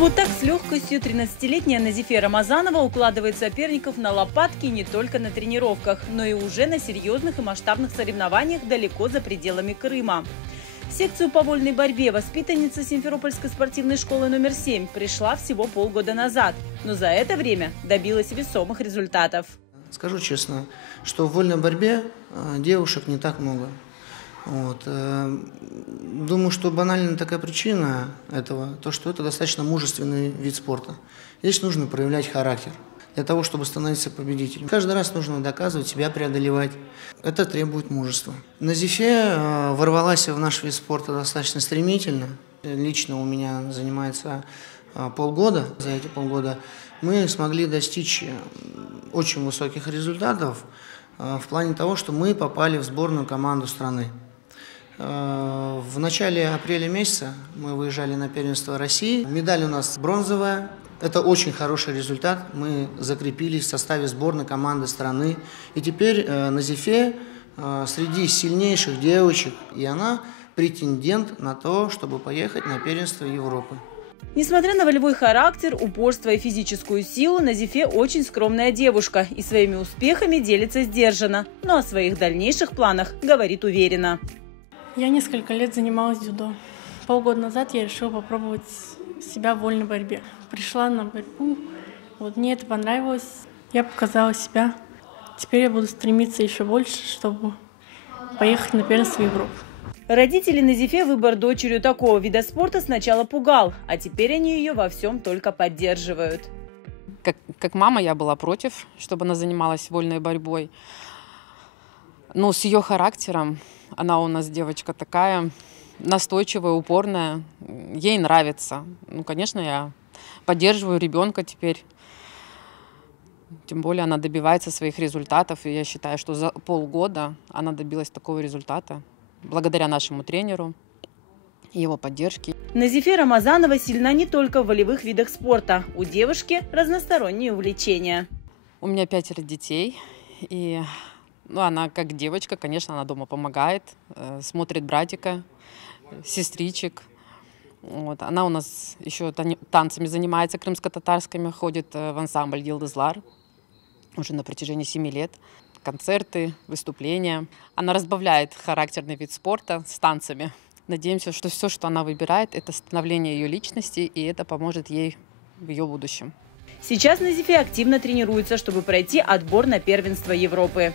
Вот так с легкостью 13-летняя Назифе Рамазанова укладывает соперников на лопатки не только на тренировках, но и уже на серьезных и масштабных соревнованиях далеко за пределами Крыма. В секцию по вольной борьбе воспитанница Симферопольской спортивной школы номер 7 пришла всего полгода назад, но за это время добилась весомых результатов. Скажу честно, что в вольной борьбе девушек не так много. Думаю, что банальная такая причина этого, то что это достаточно мужественный вид спорта. Здесь нужно проявлять характер для того, чтобы становиться победителем. Каждый раз нужно доказывать себя, преодолевать. Это требует мужества. Назифе ворвалась в наш вид спорта достаточно стремительно. Лично у меня занимается полгода. За эти полгода мы смогли достичь очень высоких результатов в плане того, что мы попали в сборную команду страны. В начале апреля месяца мы выезжали на первенство России. Медаль у нас бронзовая. Это очень хороший результат. Мы закрепились в составе сборной команды страны. И теперь Назифе среди сильнейших девочек. И она претендент на то, чтобы поехать на первенство Европы. Несмотря на волевой характер, упорство и физическую силу, Назифе очень скромная девушка и своими успехами делится сдержанно, но о своих дальнейших планах говорит уверенно. Я несколько лет занималась дзюдо. Полгода назад я решила попробовать себя в вольной борьбе. Пришла на борьбу, мне это понравилось, я показала себя. Теперь я буду стремиться еще больше, чтобы поехать на первенство Европы. Родители Назифе выбор дочерью такого вида спорта сначала пугал, а теперь они ее во всем только поддерживают. Как мама я была против, чтобы она занималась вольной борьбой. Но с ее характером, она у нас девочка такая настойчивая, упорная, ей нравится. Конечно, я поддерживаю ребенка теперь. Тем более она добивается своих результатов, и я считаю, что за полгода она добилась такого результата. Благодаря нашему тренеру и его поддержке. Назифе Рамазанова сильна не только в волевых видах спорта. У девушки разносторонние увлечения. У меня 5 детей. И она как девочка, конечно, она дома помогает. Смотрит братика, сестричек. Она у нас еще танцами занимается, крымско-татарскими. Ходит в ансамбль «Йылдызлар» уже на протяжении 7 лет. Концерты, выступления. Она разбавляет характерный вид спорта с танцами. Надеемся, что все, что она выбирает, это становление ее личности, и это поможет ей в ее будущем. Сейчас Назифе активно тренируется, чтобы пройти отбор на первенство Европы.